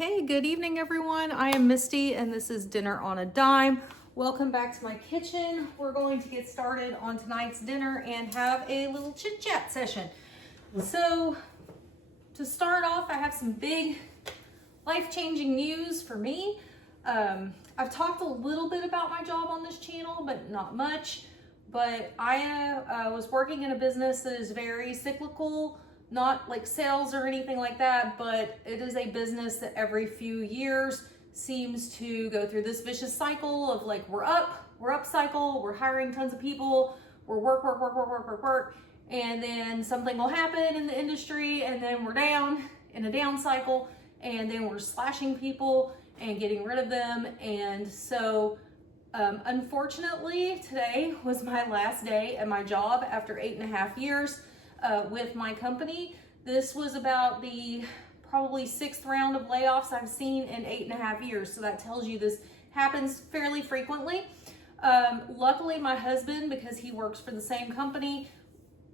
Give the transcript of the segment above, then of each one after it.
Okay, good evening everyone. I am Misty and this is Dinner on a Dime. Welcome back to my kitchen. We're going to get started on tonight's dinner and have a little chit chat session. So to start off, I have some big life-changing news for me. I've talked a little bit about my job on this channel, but not much. But I was working in a business that is very cyclical, not like sales or anything like that, but it is a business that every few years seems to go through this vicious cycle of like, we're up cycle, we're hiring tons of people, we're work, and then something will happen in the industry and then we're down in a down cycle and then we're slashing people and getting rid of them. And so unfortunately, today was my last day at my job after 8.5 years with my company. This was about the probably 6th round of layoffs I've seen in 8.5 years. So that tells you this happens fairly frequently. Luckily, my husband, because he works for the same company,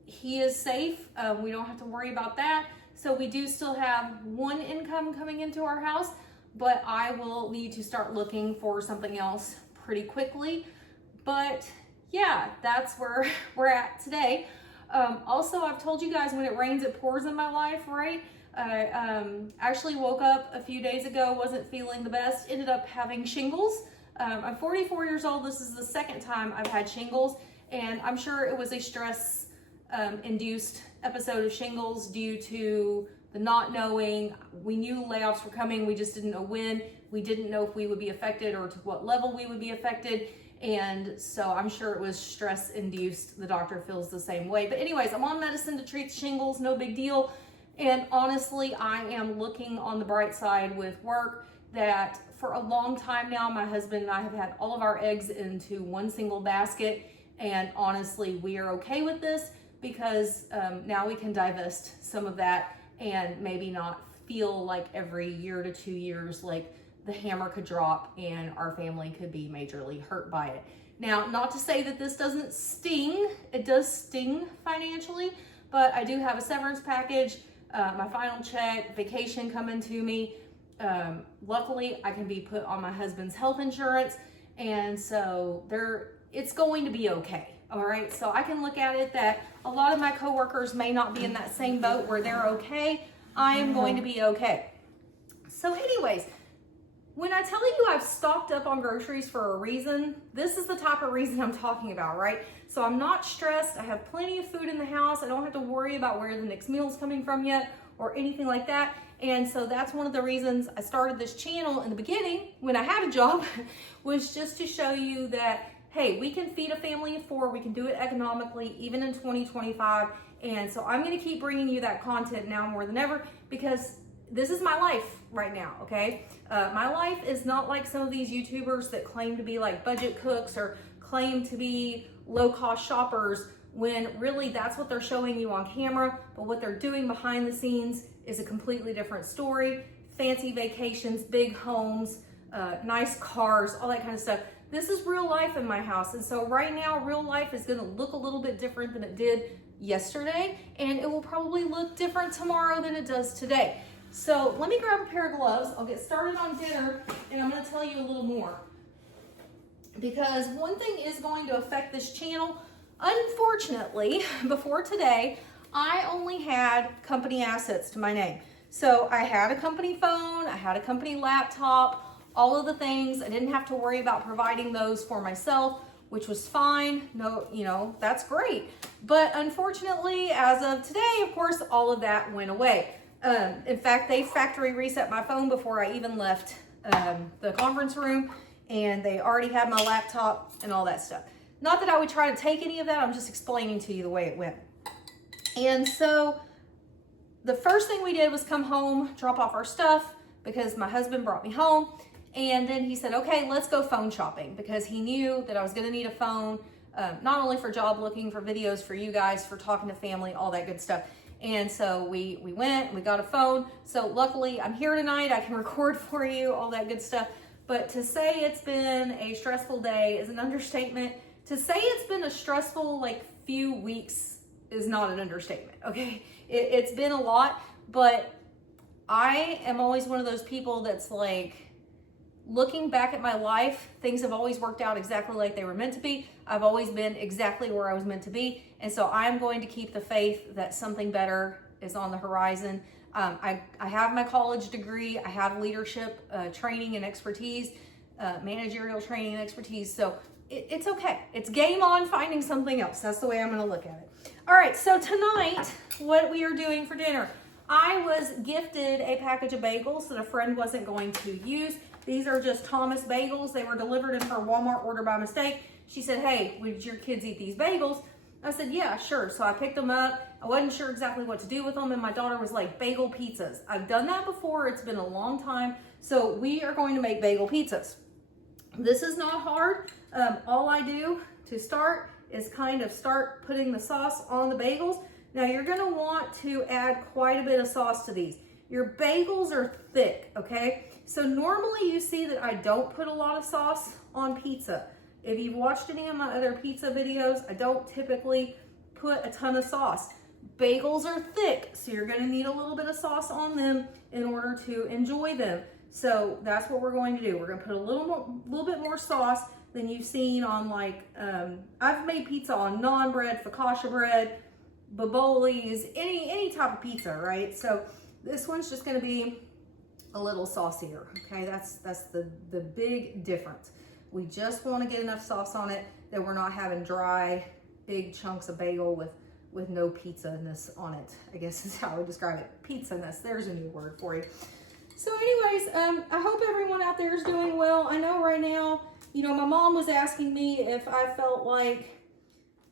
he is safe. We don't have to worry about that. So we do still have one income coming into our house, but I will need to start looking for something else pretty quickly. But yeah, that's where we're at today. Also, I've told you guys when it rains, it pours in my life, right? I actually woke up a few days ago, wasn't feeling the best, ended up having shingles. I'm 44 years old. This is the second time I've had shingles, and I'm sure it was a stress induced episode of shingles due to the not knowing. We knew layoffs were coming, we just didn't know when. We didn't know if we would be affected or to what level we would be affected. And so I'm sure it was stress induced. The doctor feels the same way. But anyways, I'm on medicine to treat shingles, no big deal. And honestly, I am looking on the bright side with work that for a long time now, my husband and I have had all of our eggs into one single basket. And honestly, we are okay with this because now we can divest some of that and maybe not feel like every year to 2 years like the hammer could drop and our family could be majorly hurt by it. Now, not to say that this doesn't sting. It does sting financially, but I do have a severance package, my final check, vacation coming to me. Luckily, I can be put on my husband's health insurance, and so it's going to be okay. All right, so I can look at it that a lot of my coworkers may not be in that same boat where they're okay. I am going to be okay. So anyways, when I tell you I've stocked up on groceries for a reason, this is the type of reason I'm talking about, right? So I'm not stressed. I have plenty of food in the house. I don't have to worry about where the next meal is coming from yet or anything like that. And so that's one of the reasons I started this channel in the beginning when I had a job was just to show you that, hey, we can feed a family of 4. We can do it economically, even in 2025. And so I'm going to keep bringing you that content now more than ever because this is my life right now, okay? My life is not like some of these YouTubers that claim to be like budget cooks or claim to be low-cost shoppers when really that's what they're showing you on camera, but what they're doing behind the scenes is a completely different story. Fancy vacations, big homes, nice cars, all that kind of stuff. This is real life in my house, and so right now, real life is gonna look a little bit different than it did yesterday, and it will probably look different tomorrow than it does today. So let me grab a pair of gloves. I'll get started on dinner and I'm going to tell you a little more. Because one thing is going to affect this channel. Unfortunately, before today, I only had company assets to my name. So I had a company phone, I had a company laptop, all of the things. I didn't have to worry about providing those for myself, which was fine. No, that's great. But unfortunately, as of today, of course, all of that went away. In fact, they factory reset my phone before I even left the conference room, and they already had my laptop and all that stuff. Not that I would try to take any of that, I'm just explaining to you the way it went. And so the first thing we did was come home, drop off our stuff, because my husband brought me home, and then he said, okay, let's go phone shopping, because he knew that I was gonna need a phone, not only for job looking, for videos for you guys, for talking to family, all that good stuff. And so we went, we got a phone. So luckily I'm here tonight. I can record for you, all that good stuff. But to say it's been a stressful day is an understatement. To say it's been a stressful like few weeks is not an understatement, okay? It's been a lot, but I am always one of those people that's like, looking back at my life, things have always worked out exactly like they were meant to be. I've always been exactly where I was meant to be. And so I'm going to keep the faith that something better is on the horizon. I have my college degree. I have leadership training and expertise, managerial training and expertise. So it's okay. It's game on finding something else. That's the way I'm going to look at it. All right. So tonight, what we are doing for dinner, I was gifted a package of bagels that a friend wasn't going to use. These are just Thomas bagels. They were delivered in her Walmart order by mistake. She said, hey, would your kids eat these bagels? I said, yeah, sure. So I picked them up. I wasn't sure exactly what to do with them. And my daughter was like, bagel pizzas. I've done that before. It's been a long time. So we are going to make bagel pizzas. This is not hard. All I do to start is kind of start putting the sauce on the bagels. Now you're going to want to add quite a bit of sauce to these. Your bagels are thick, okay? So normally you see that I don't put a lot of sauce on pizza. If you've watched any of my other pizza videos, I don't typically put a ton of sauce. Bagels are thick, so you're gonna need a little bit of sauce on them in order to enjoy them. So that's what we're going to do. We're gonna put a little bit more sauce than you've seen on like, I've made pizza on naan bread, focaccia bread, babolis, any type of pizza, right? So this one's just gonna be a little saucier, okay? That's the big difference. We just want to get enough sauce on it that we're not having dry, big chunks of bagel with no pizza-ness on it, I guess is how I would describe it. Pizza-ness, there's a new word for you. So anyways, I hope everyone out there is doing well. I know right now, you know, my mom was asking me if I felt like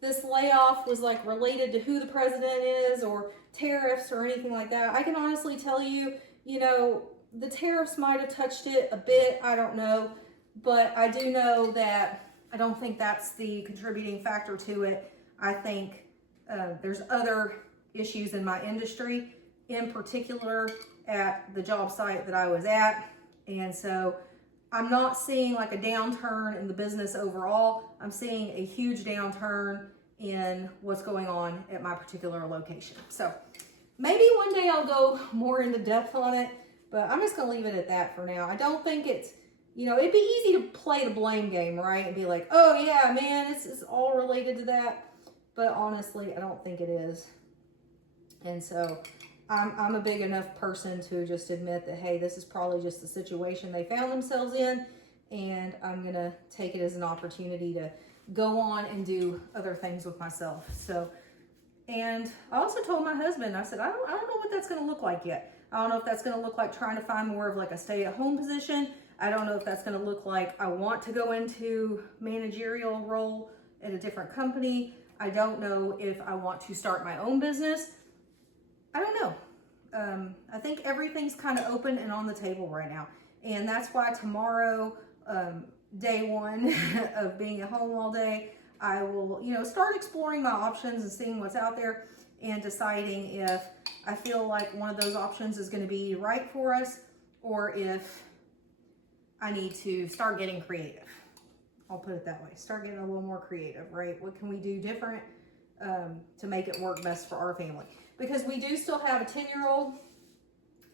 this layoff was like related to who the president is or tariffs or anything like that. I can honestly tell you, you know, the tariffs might have touched it a bit, I don't know, but I do know that I don't think that's the contributing factor to it. I think there's other issues in my industry, in particular at the job site that I was at, and so I'm not seeing like a downturn in the business overall. I'm seeing a huge downturn in what's going on at my particular location. So maybe one day I'll go more into depth on it, but I'm just going to leave it at that for now. I don't think it's, you know, it'd be easy to play the blame game, right? And be like, oh yeah, man, it's all related to that. But honestly, I don't think it is. And so I'm a big enough person to just admit that, hey, this is probably just the situation they found themselves in. And I'm going to take it as an opportunity to go on and do other things with myself. So, and I also told my husband, I said, I don't know what that's going to look like yet. I don't know if that's going to look like trying to find more of like a stay-at-home position. I don't know if that's going to look like I want to go into managerial role at a different company. I don't know if I want to start my own business. I don't know. I think everything's kind of open and on the table right now. And that's why tomorrow, day one of being at home all day, I will, you know, start exploring my options and seeing what's out there and deciding if I feel like one of those options is going to be right for us or if I need to start getting creative. I'll put it that way. Start getting a little more creative, right? What can we do different to make it work best for our family? Because we do still have a 10-year-old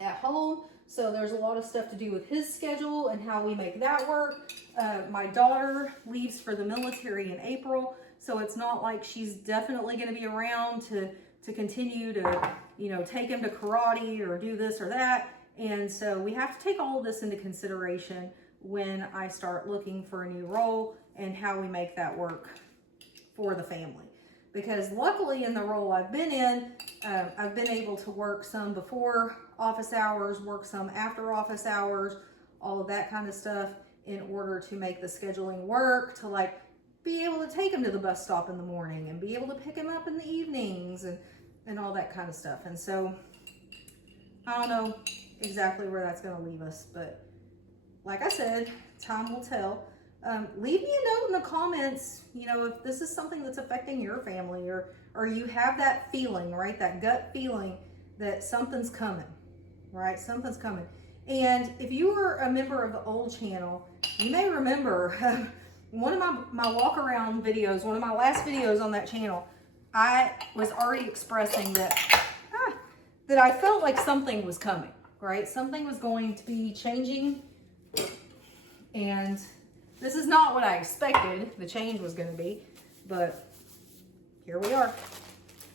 at home, so there's a lot of stuff to do with his schedule and how we make that work. My daughter leaves for the military in April, so it's not like she's definitely going to be around to continue to, you know, take him to karate or do this or that. And so we have to take all of this into consideration when I start looking for a new role and how we make that work for the family. Because luckily in the role I've been in, I've been able to work some before office hours, work some after office hours, all of that kind of stuff in order to make the scheduling work, to like be able to take him to the bus stop in the morning and be able to pick him up in the evenings and all that kind of stuff. And so I don't know exactly where that's going to leave us, but like I said, time will tell. Leave me a note in the comments, you know, if this is something that's affecting your family or you have that feeling, right? That gut feeling that something's coming, right? Something's coming. And if you were a member of the old channel, you may remember one of my walk around videos, one of my last videos on that channel, I was already expressing that I felt like something was coming, right? Something was going to be changing, and this is not what I expected the change was going to be, but here we are.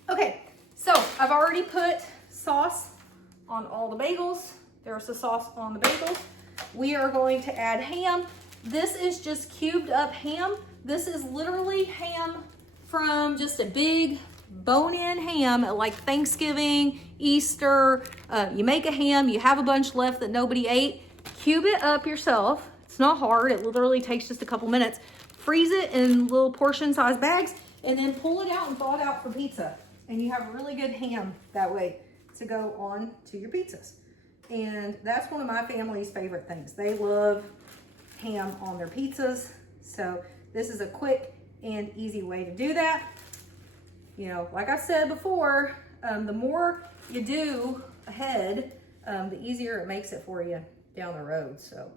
Okay, so I've already put sauce on all the bagels. There's the sauce on the bagels. We are going to add ham. This is just cubed up ham. This is literally ham from just a big bone-in ham at like Thanksgiving, Easter. You make a ham, you have a bunch left that nobody ate. Cube it up yourself. It's not hard. It literally takes just a couple minutes. Freeze it in little portion-sized bags, and then pull it out and thaw it out for pizza. And you have really good ham that way to go on to your pizzas. And that's one of my family's favorite things. They love ham on their pizzas. So this is a quick and easy way to do that. You know, like I said before, the more you do ahead, the easier it makes it for you down the road. So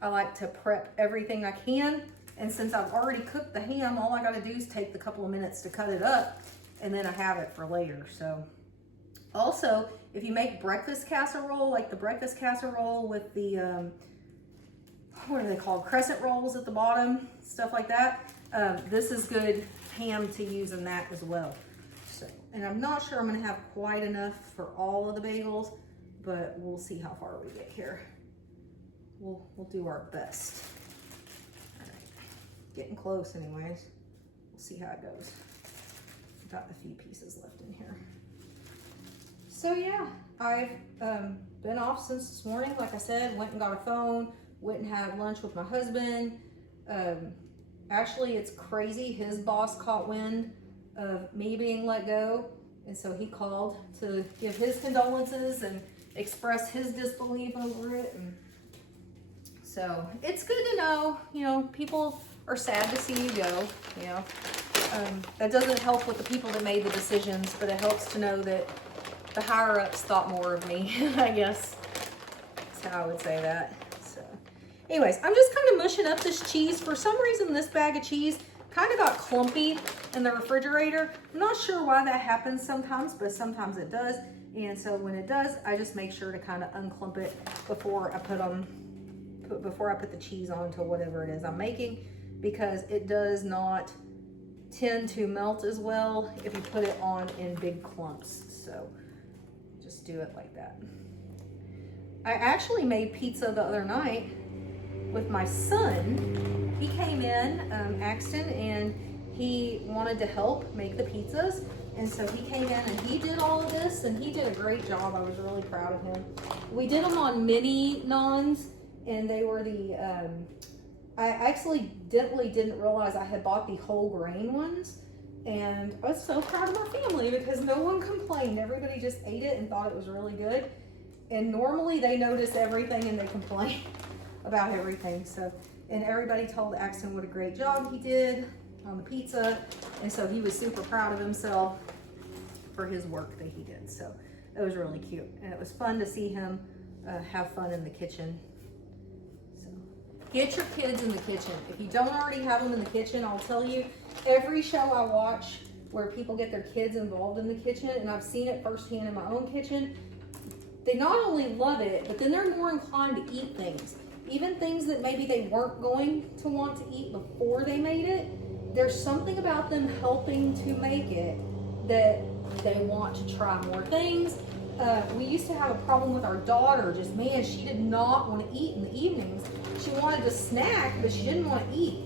I like to prep everything I can. And since I've already cooked the ham, all I got to do is take the couple of minutes to cut it up, and then I have it for later. So also, if you make breakfast casserole, like the breakfast casserole with the, what are they called? Crescent rolls at the bottom, stuff like that. This is good ham to use in that as well. So, and I'm not sure I'm gonna have quite enough for all of the bagels, but we'll see how far we get here. We'll do our best. All right, getting close anyways. We'll see how it goes. Got a few pieces left in here. So yeah, I've been off since this morning. Like I said, went and got a phone, went and had lunch with my husband. Actually, it's crazy. His boss caught wind of me being let go, and so he called to give his condolences and express his disbelief over it. And so it's good to know, you know, people are sad to see you go, you know. That doesn't help with the people that made the decisions, but it helps to know that the higher-ups thought more of me, I guess. That's how I would say that. So, anyways, I'm just kind of mushing up this cheese. For some reason, this bag of cheese kind of got clumpy in the refrigerator. I'm not sure why that happens sometimes, but sometimes it does. And so when it does, I just make sure to kind of unclump it before I put the cheese onto whatever it is I'm making, because it does not tend to melt as well if you put it on in big clumps. So just do it like that. I actually made pizza the other night with my son. He came in, Axton, and he wanted to help make the pizzas. And so he came in and he did all of this, and he did a great job. I was really proud of him. We did them on mini naans, and they were the, I actually didn't realize I had bought the whole grain ones. And I was so proud of my family because no one complained. Everybody just ate it and thought it was really good. And normally they notice everything and they complain about everything. So, and everybody told Axton what a great job he did on the pizza. And so he was super proud of himself for his work that he did. So it was really cute. And it was fun to see him have fun in the kitchen. So get your kids in the kitchen. If you don't already have them in the kitchen, I'll tell you, every show I watch where people get their kids involved in the kitchen, and I've seen it firsthand in my own kitchen, they not only love it, but then they're more inclined to eat things. Even things that maybe they weren't going to want to eat before they made it, there's something about them helping to make it that they want to try more things. We used to have a problem with our daughter. Just, man, she did not want to eat in the evenings. She wanted to snack, but she didn't want to eat.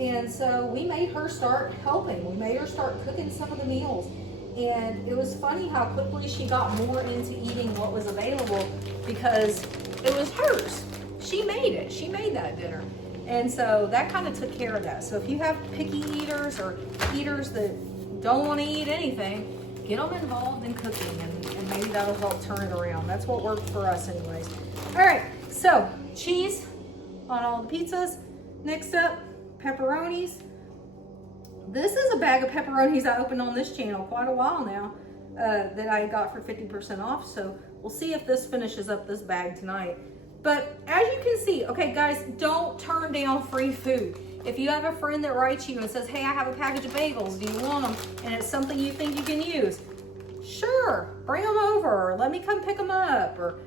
And so we made her start helping. We made her start cooking some of the meals. And it was funny how quickly she got more into eating what was available because it was hers. She made it. She made that dinner. And so that kind of took care of that. So if you have picky eaters or eaters that don't want to eat anything, get them involved in cooking, and maybe that'll help turn it around. That's what worked for us anyways. All right, so cheese on all the pizzas. Next up, pepperonis. This is a bag of pepperonis I opened on this channel quite a while now that I got for 50% off. So we'll see if this finishes up this bag tonight. But as you can see, okay guys, don't turn down free food. If you have a friend that writes you and says, hey, I have a package of bagels, do you want them? And it's something you think you can use. Sure, bring them over, or let me come pick them up, or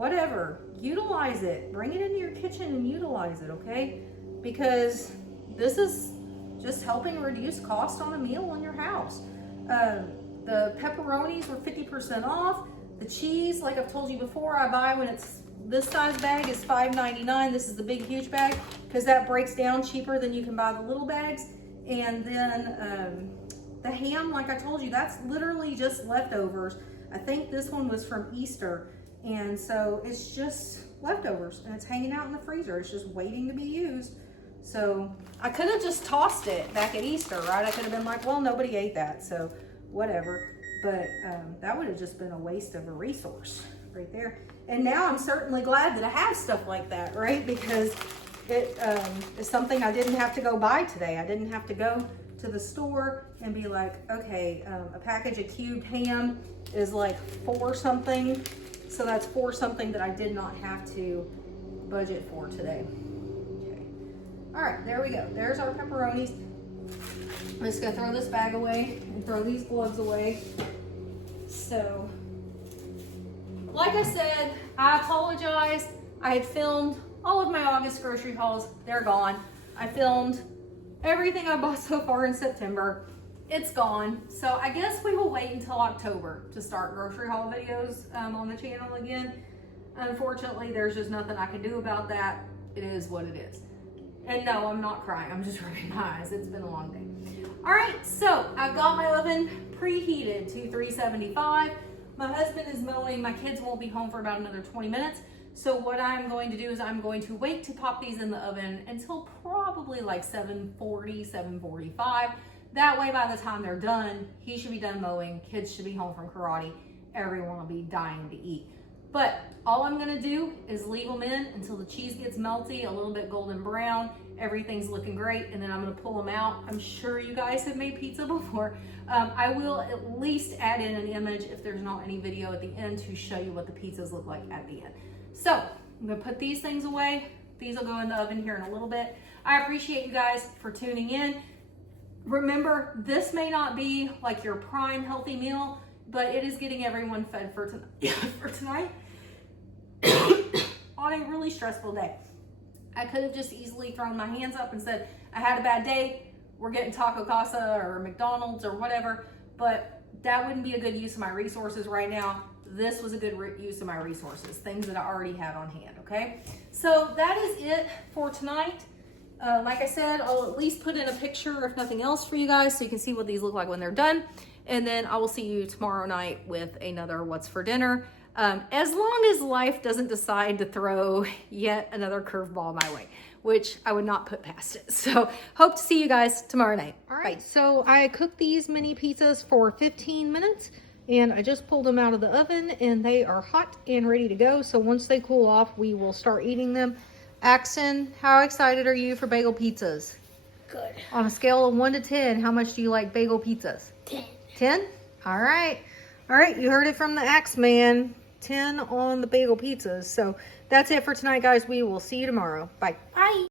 whatever, utilize it. Bring it into your kitchen and utilize it, okay? Because this is just helping reduce cost on a meal in your house. The pepperonis were 50% off. The cheese, like I've told you before, I buy when it's this size bag is $5.99. This is the big, huge bag because that breaks down cheaper than you can buy the little bags. And then the ham, like I told you, that's literally just leftovers. I think this one was from Easter. And so it's just leftovers and it's hanging out in the freezer. It's just waiting to be used. So I could have just tossed it back at Easter, right? I could have been like, well, nobody ate that, so whatever. But that would have just been a waste of a resource right there. And now I'm certainly glad that I have stuff like that, right? Because it is something I didn't have to go buy today. I didn't have to go to the store and be like, okay, a package of cubed ham is like $4 something. So that's $4 something that I did not have to budget for today. Okay. All right, there we go. There's our pepperonis. I'm just gonna throw this bag away and throw these gloves away. So, like I said, I apologize. I had filmed all of my August grocery hauls. They're gone. I filmed everything I bought so far in September. It's gone. So I guess we will wait until October to start grocery haul videos on the channel again. Unfortunately, there's just nothing I can do about that. It is what it is. And no, I'm not crying. I'm just rubbing my eyes. It's been a long day. All right, so I've got my oven preheated to 375. My husband is mowing. My kids won't be home for about another 20 minutes. So what I'm going to do is I'm going to wait to pop these in the oven until probably like 7:40, 7:45. That way, by the time they're done, he should be done mowing, kids should be home from karate, everyone will be dying to eat. But all I'm gonna do is leave them in until the cheese gets melty, a little bit golden brown, everything's looking great, and then I'm gonna pull them out. I'm sure you guys have made pizza before. I will at least add in an image if there's not any video at the end to show you what the pizzas look like at the end. So I'm gonna put these things away. These will go in the oven here in a little bit. I appreciate you guys for tuning in. Remember, this may not be like your prime healthy meal, but it is getting everyone fed for tonight on a really stressful day. I could have just easily thrown my hands up and said, I had a bad day, we're getting Taco Casa or McDonald's or whatever, but that wouldn't be a good use of my resources right now. This was a good use of my resources, things that I already had on hand, okay? So that is it for tonight. Like I said, I'll at least put in a picture, if nothing else, for you guys so you can see what these look like when they're done. And then I will see you tomorrow night with another What's for Dinner. As long as life doesn't decide to throw yet another curveball my way, which I would not put past it. So hope to see you guys tomorrow night. All right, so I cooked these mini pizzas for 15 minutes and I just pulled them out of the oven and they are hot and ready to go. So once they cool off, we will start eating them. Axon, how excited are you for bagel pizzas? Good. On a scale of 1 to 10, how much do you like bagel pizzas? 10. 10? All right. All right, you heard it from the Axe Man. 10 on the bagel pizzas. So that's it for tonight, guys. We will see you tomorrow. Bye. Bye.